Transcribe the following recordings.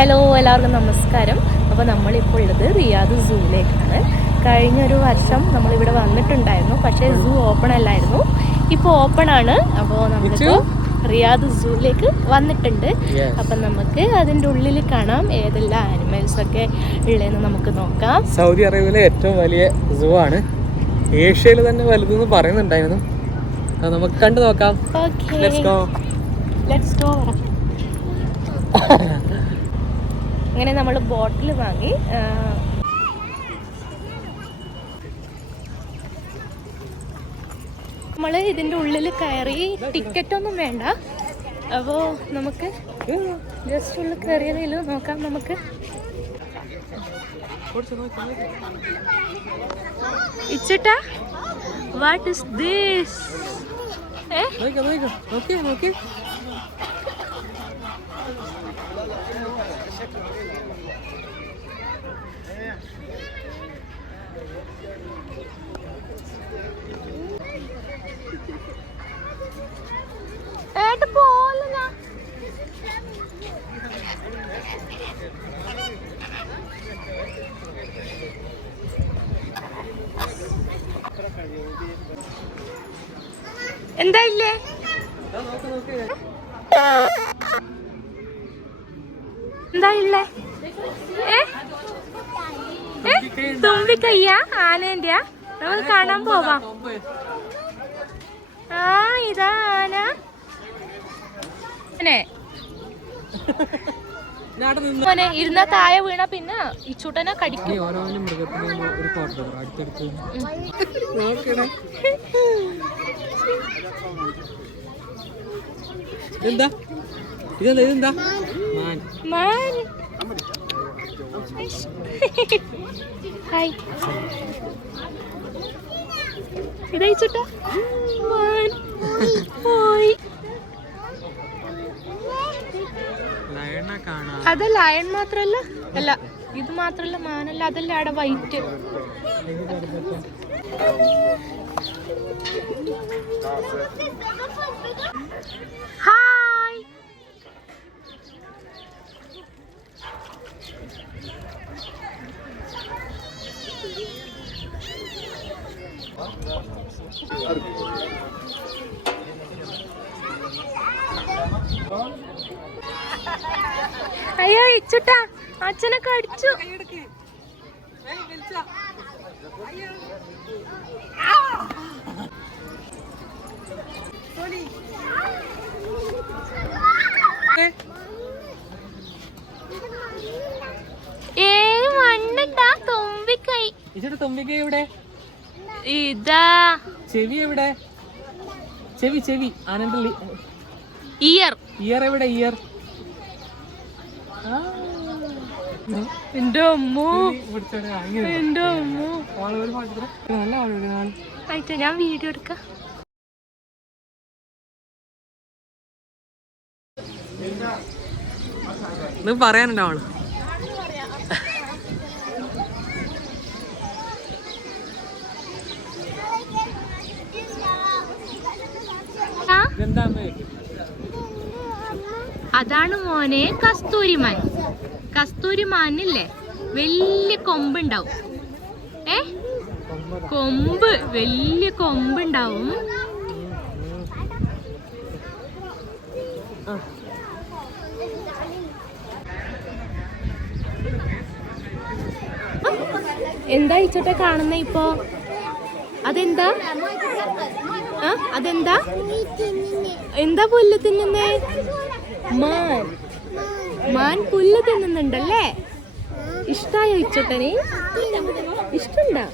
Hello, എല്ലാവർക്കും നമസ്കാരം. അപ്പോൾ നമ്മളിപ്പോൾ ഉള്ളത് റിയാദ് സൂവിലേക്കാണ്. കഴിഞ്ഞൊരു വർഷം നമ്മളിവിടെ വന്നിട്ടുണ്ടായിരുന്നു, പക്ഷേ സൂ ഓപ്പൺ അല്ലായിരുന്നു. ഇപ്പോൾ ഓപ്പൺ ആണ്. അപ്പോൾ നമ്മളിപ്പോൾ റിയാദ് സൂവിലേക്ക് വന്നിട്ടുണ്ട്. അപ്പം നമുക്ക് അതിൻ്റെ ഉള്ളിൽ കാണാം ഏതെല്ലാം ആനിമൽസ് ഒക്കെ ഉള്ളതെന്ന് നമുക്ക് നോക്കാം. സൗദി അറേബ്യയിലെ ഏറ്റവും വലിയ സൂ ആണ്, ഏഷ്യയിൽ തന്നെ വലുതെന്ന് പറയുന്നുണ്ടായിരുന്നു. അത് നമുക്ക് കണ്ടു നോക്കാം. Let's go. അങ്ങനെ നമ്മൾ ബോട്ടിൽ വാങ്ങി നമ്മൾ ഇതിൻ്റെ ഉള്ളിൽ കയറി. ടിക്കറ്റ് ഒന്നും വേണ്ട. അപ്പോൾ നമുക്ക് ജസ്റ്റ് ഉള്ളിൽ കയറിയതിൽ നോക്കാം. നമുക്ക് ഇച്ചിട്ടാ വാട്ട് ഇസ് ദിസ്? എന്താ ഇല്ലേ? എന്താ ഇല്ലേ? തുമ്പിക്കയ്യ ആനേന്റെയാ? നമുക്ക് കാണാൻ പോവാം. ആ ഇതാ ആന. മോനെ ഇരുന്ന താഴെ വീണ പിന്നെ ഈ ചൂട്ടനെ കടിക്കും. ഇതെന്താ ഇതെന്താ? മാൻ. ഹായ്. ഇതായി ചൂട്ടാ. മാൻ. ഓയ്. അത് ലയൺ മാത്രല്ല, അല്ല ഇത് മാത്രല്ല മാനല്ല, അതല്ല അവിടെ വൈറ്റ്. ഹായ്. അയ്യോ ഇച്ചുട്ടാ, അച്ഛനൊക്കെ അടിച്ചു. മണ്ണുണ്ടാ തുമ്പിക്കൈ. തുമ്പിക്കൈ എവിടെ? ഇതാ ചെവി എവിടെ? ചെവി ചെവി ആനന്ദ. ഇയർ ഇയർ എവിടെ? ഇയർ എന്റെ അമ്മോ, എന്റെ അമ്മോ. ആയിട്ട് ഞാൻ വീഡിയോ എടുക്കാം. പറയാനുണ്ടോ അവള്? അതാണ് മോനെ കസ്തൂരിമാൻ. കസ്തൂരിമാനില്ലേ വലിയ കൊമ്പുണ്ടാവും. കൊമ്പ്, വലിയ കൊമ്പുണ്ടാവും. എന്താ ഇച്ചോട്ടെ കാണുന്ന ഇപ്പോ? അതെന്താ? അതെന്താ? എന്താ പുല്ല് തിന്നുന്നേ? മാൻ. മാൻ പുല്ല് തിന്നുന്നുണ്ടല്ലേ? ഇഷ്ടായോ ഇച്ചോട്ടന്? ഇഷ്ടണ്ടാ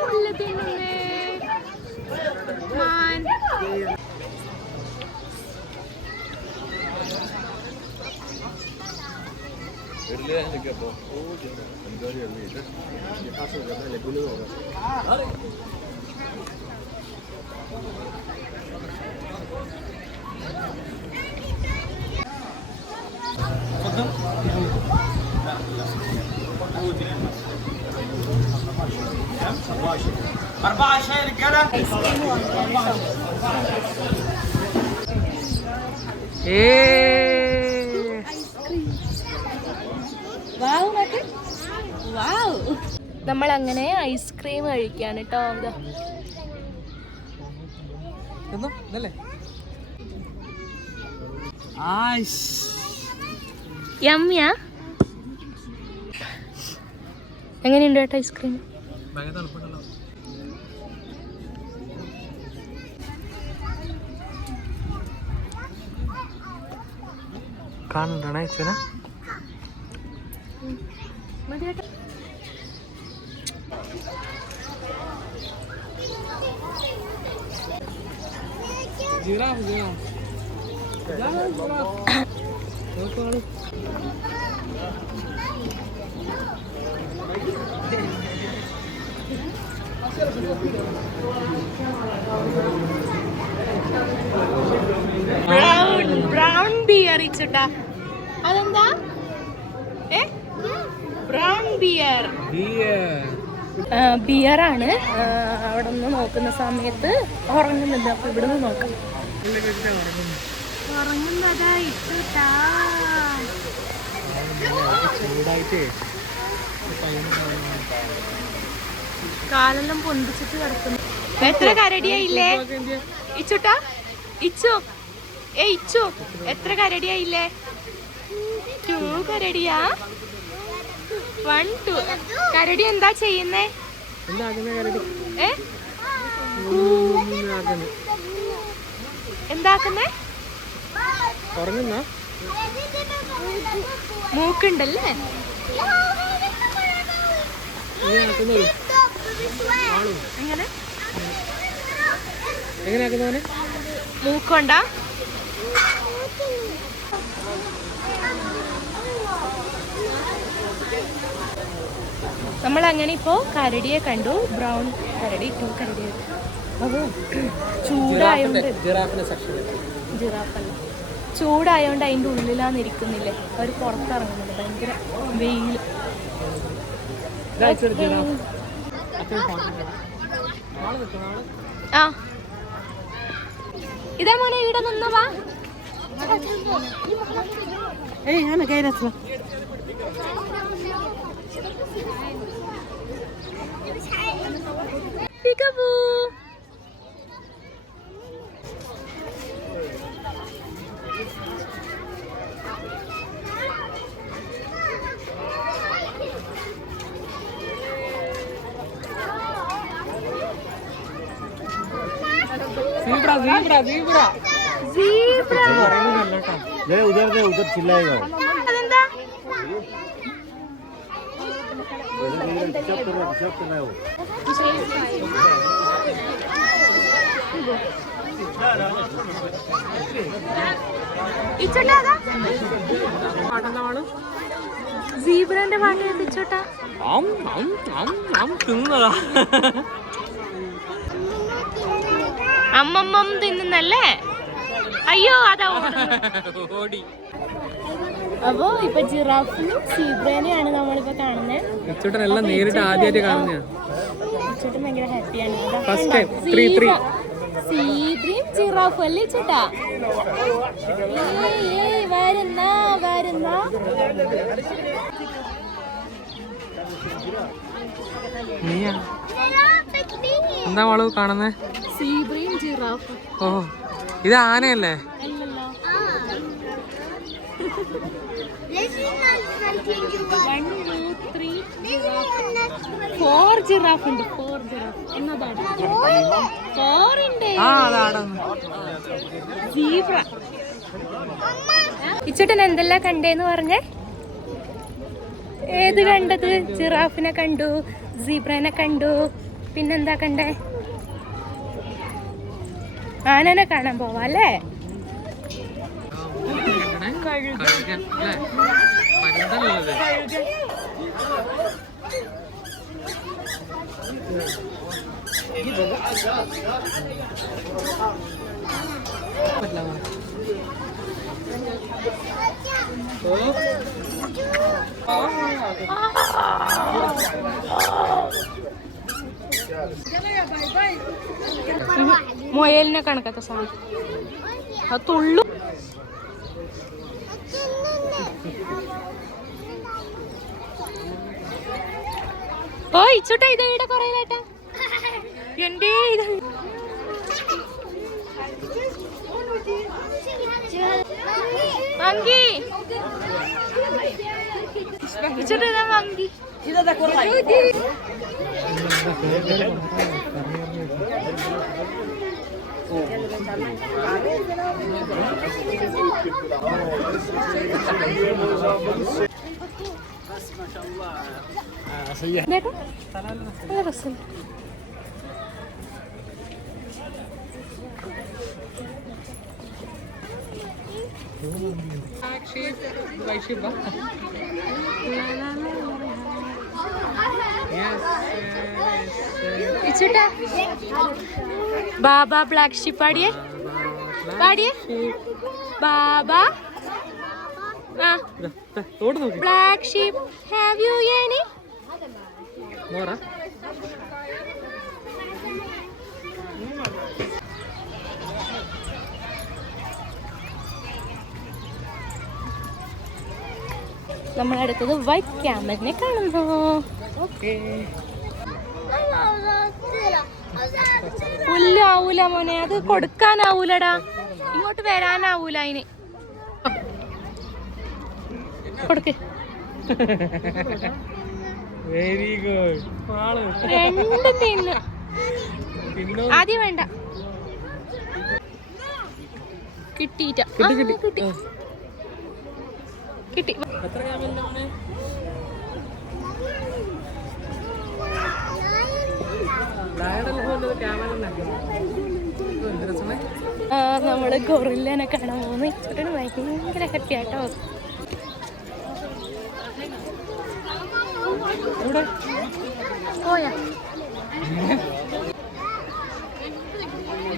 പുല്ല് തിന്നുന്നേ മാൻ? നമ്മൾ അങ്ങനെ ഐസ്ക്രീം കഴിക്കാണ് കേട്ടോ. യമ്മിയാ? എങ്ങനെയുണ്ട് കേട്ടോ ഐസ്ക്രീം? കാണുന്നുണ്ടാണ് അയച്ചന. ബ്രൗൺ ബിയർ ഇച്ചുട്ടാ. അതെന്താ? Brown beer. ബിയറാണ്. അവിടെ നിന്ന് നോക്കുന്ന സമയത്ത് ഉറങ്ങുന്നുണ്ട്. അപ്പൊ ഇവിടെ നിന്ന് നോക്കാം. ഉറങ്ങുന്നതാ ഇച്ചുട്ടാ. കാലെല്ലാം പൊന്തിച്ചിട്ട് കിടക്കുന്നു. എത്ര കരടിയായില്ലേ ഇച്ചുട്ടാ? ഇച്ചു ഇച്ചു എത്ര കരടിയായില്ലേ? 2 കരടിയാ? 1 2. കരടി എന്താ ചെയ്യുന്നേ? എന്താക്കുന്നേ? മൂക്കുണ്ടല്ലേ? എങ്ങനെ മൂക്കൊണ്ടാ? നമ്മൾ അങ്ങനെ ഇപ്പോൾ കരടിയെ കണ്ടു. ബ്രൗൺ കരടി, 2 കരടി. അപ്പോൾ ചൂടായോണ്ട് ജിറാഫല്ല, ചൂടായോണ്ട് അതിൻ്റെ ഉള്ളിലാന്ന് ഇരിക്കുന്നില്ലേ, അവർ പുറത്തിറങ്ങുന്നുണ്ട്. ഭയങ്കര വെയിൽ. ആ ഇതാ മോനെ, ഇവിടെ നിന്നവാ. उधर चिल्लाएगा. സീബ്രന്റെ പാട്ട് കേൾപ്പിച്ചോട്ടാ. അമ്മമ്മം തിന്നല്ലേ? അയ്യോ അതാ ഓടി. അപ്പോ ഇപ്പൊ ജിറാഫിനും സീബ്രേനെയാണ് നമ്മളിപ്പോ കാണുന്നത്. നേരിട്ട് ആദ്യമായിട്ട് കാണുന്ന ഭയങ്കര ഹാപ്പിയാണ്. സീബ്രയും ജിറാഫും അല്ലേ ചേട്ടാ? വരുന്ന എന്താ മോള് കാണുന്നേ? സീബ്രയും ജിറാഫും. ഓ ഇത് ആനയല്ലേ? അല്ലല്ലോ. 4 ജിറാഫ് ഉണ്ട്. 4 ജിറാഫ് എന്നതാണ്. 4 ഉണ്ട്. സീബ്ര. ഇച്ചേട്ടൻ എന്തെല്ലാം കണ്ടേന്ന് പറഞ്ഞേ? ഏത് കണ്ടത്? ജിറാഫിനെ കണ്ടു, സീബ്രനെ കണ്ടു, പിന്നെന്താ കണ്ടേ? ആനനെ കാണാൻ പോവാ അല്ലേ? മുയലിനെ കണക്കാത്ത സാധനം അത് തുള്ളു. ഓ ഇച്ചോട്ടാ ഇത് ഇവിടെ കൊറേ കേട്ടാ എന്റെ ഇത് മങ്കി ഇച്ചോട്ടാ മങ്കി देखो നല്ല രസം ഇച്ചൂട്ടാ ബാബ ബ്ലാക്ക് ഷിപ്പ് പാടിയേ baa baa black sheep have you any നമ്മളടുത്തത് വൈറ്റ് ക്യാമലിനെ കാണുന്നു. പുല്ലാവൂല മോനെ, അത് കൊടുക്കാനാവൂലടാ, ഇങ്ങോട്ട് വരാനാവൂല അതിന്. കൊടുക്ക്. Very good. രണ്ടും തിന്നു. ആദ്യം വേണ്ട. കിട്ടിയിട്ട കിട്ടി. നമ്മള് ഗൊറില്ലനെ കാണാൻ പോകുന്നു. ഇച്ചോട്ടന് ഭയങ്കര ഹാപ്പി ആട്ടോ. പോയാ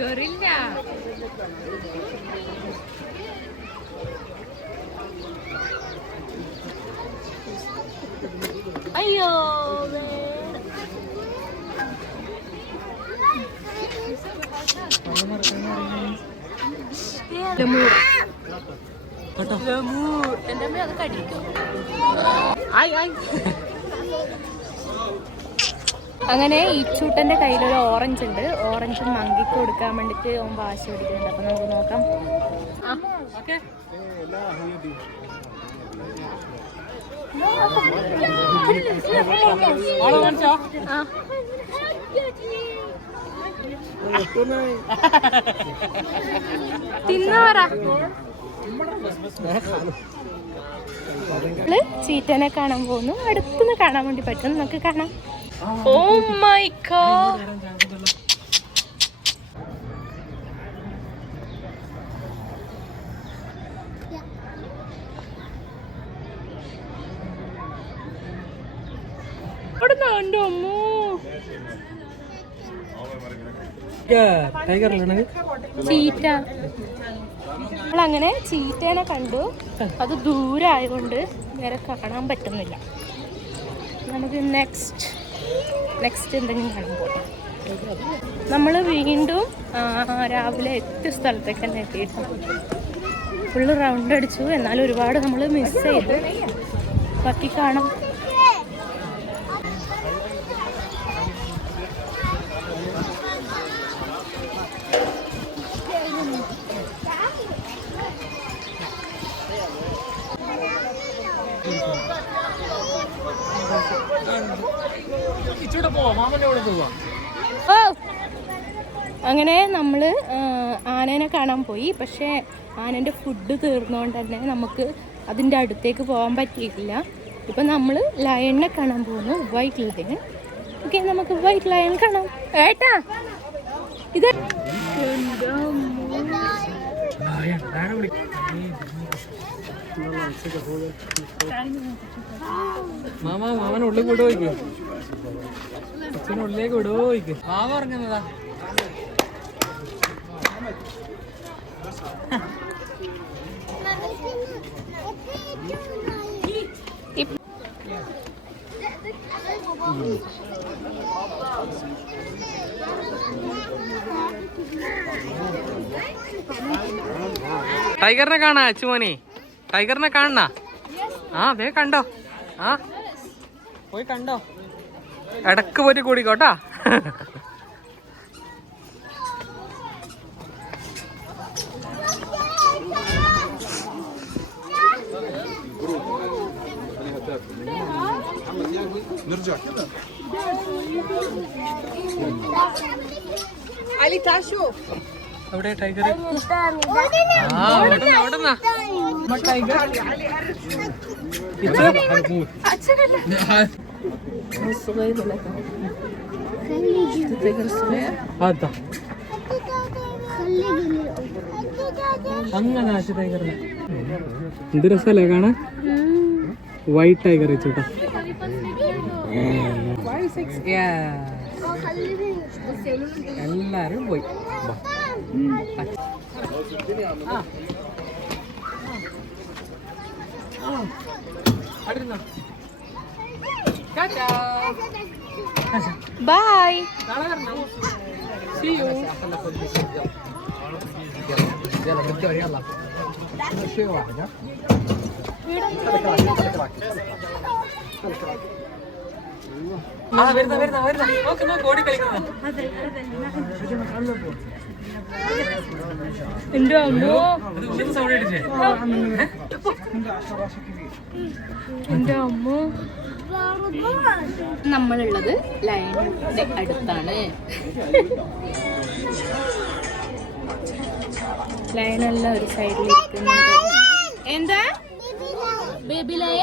ഗൊറില്ല. അയ്യോ എന്റെ അമ്മ അത് കടിക്കും. അങ്ങനെ ഇച്ചൂട്ടന്റെ കയ്യിലൊരു ഓറഞ്ച് ഉണ്ട്. ഓറഞ്ച് മങ്കിക്ക് കൊടുക്കാൻ വേണ്ടിട്ട് ഓൻ വാശി പിടിക്കുന്നുണ്ട്. അപ്പൊ നമുക്ക് നോക്കാം. തിന്നോറാ. ചീറ്റനെ കാണാൻ പോകുന്നു. അടുത്തുനിന്ന് കാണാൻ വേണ്ടി പറ്റും, നമുക്ക് കാണാം. Oh my god. ചീറ്റ. നമ്മളങ്ങനെ ചീറ്റേനെ കണ്ടു. അത് ദൂരെ ആയതുകൊണ്ട് വേറെ കാണാൻ പറ്റുന്നില്ല. നമുക്ക് നെക്സ്റ്റ് എന്തെങ്കിലും കാണാൻ പോകാം. നമ്മൾ വീണ്ടും രാവിലെ 8 സ്ഥലത്തേക്ക് തന്നെ എത്തിയിട്ട് ഫുള്ള് റൗണ്ട് അടിച്ചു. എന്നാലും ഒരുപാട് നമ്മൾ മിസ് ചെയ്തു. ബാക്കി കാണാം. അങ്ങനെ നമ്മൾ ആനേനെ കാണാൻ പോയി. പക്ഷേ ആനേൻ്റെ ഫുഡ് തീർന്നുകൊണ്ട് തന്നെ നമുക്ക് അതിൻ്റെ അടുത്തേക്ക് പോകാൻ പറ്റിയിട്ടില്ല. ഇപ്പം നമ്മൾ ലയണിനെ കാണാൻ പോകുന്നു, വൈറ്റ് ലയൺ. ഓക്കെ, നമുക്ക് വൈറ്റ് ലയൺ കാണാം. ഏട്ടാ ഇത് മാമൻ ഉള്ളിൽ വിടുവോ? അച്ഛനുള്ളിലേക്ക് വിടുവോ? മാമ പറഞ്ഞതാ. ടൈഗറിനെ കാണാ അച്ചുമോനെ? ടൈഗറിനെ കാണണ? ആ വേ കണ്ടോ? ആ പോയി കണ്ടോ? ഇടക്ക് പോയിട്ട് കൂടിക്കോട്ടാ. എവിടെ ടൈഗർ? അങ്ങനെ ടൈഗറിനെ എന്ത് രസല്ലേ കാണാൻ. വൈറ്റ് ടൈഗർ വെച്ചോട്ടാ. എല്ലാരും പോയി. ബൈ. എന്റെ അമ്മോ, എന്റെ അമ്മോ. നമ്മളുള്ളത് ലൈനിന്റെ അടുത്താണ്. ലൈനെല്ലാം ഒരു സൈഡിൽ ഇരിക്കുന്നുണ്ട്. എന്താ ബേബിലേ?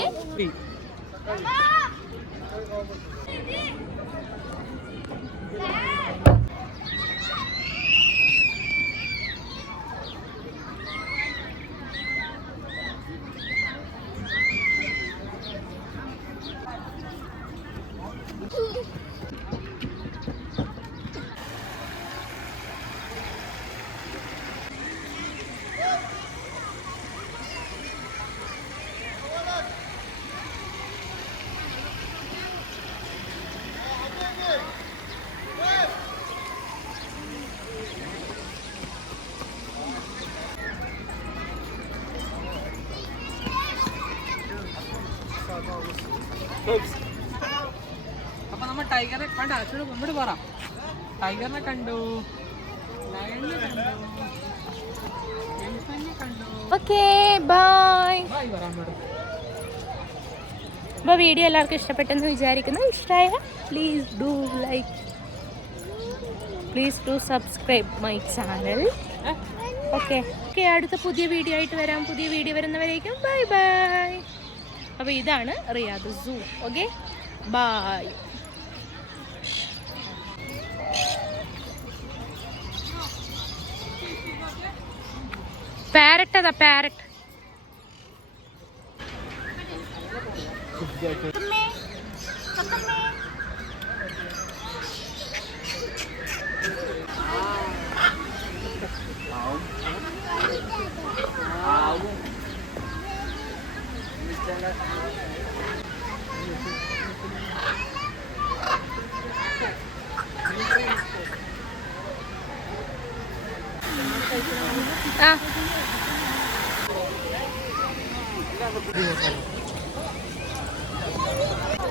അപ്പൊ നമ്മ ടൈഗറെ കണ്ട അച്ഛനോട് മുമ്പോട്ട് പറ. ടൈഗറിനെ കണ്ടു, ലയണിനെ കണ്ടു, എലിഫന്റിനെ കണ്ടു. Okay bye. ബൈ പറയാൻ പാടും. അപ്പോൾ വീഡിയോ എല്ലാവർക്കും ഇഷ്ടപ്പെട്ടെന്ന് വിചാരിക്കുന്നു. ഇഷ്ടമായ please do like, please do subscribe my channel. Okay okay, അടുത്ത പുതിയ വീഡിയോ ആയിട്ട് വരാം. പുതിയ വീഡിയോ വരുന്നവരേക്കും ബൈ ബൈ. അപ്പോൾ ഇതാണ് Riyadh zoo. Okay bye. Parrot അതാ, പാരറ്റ്. ആ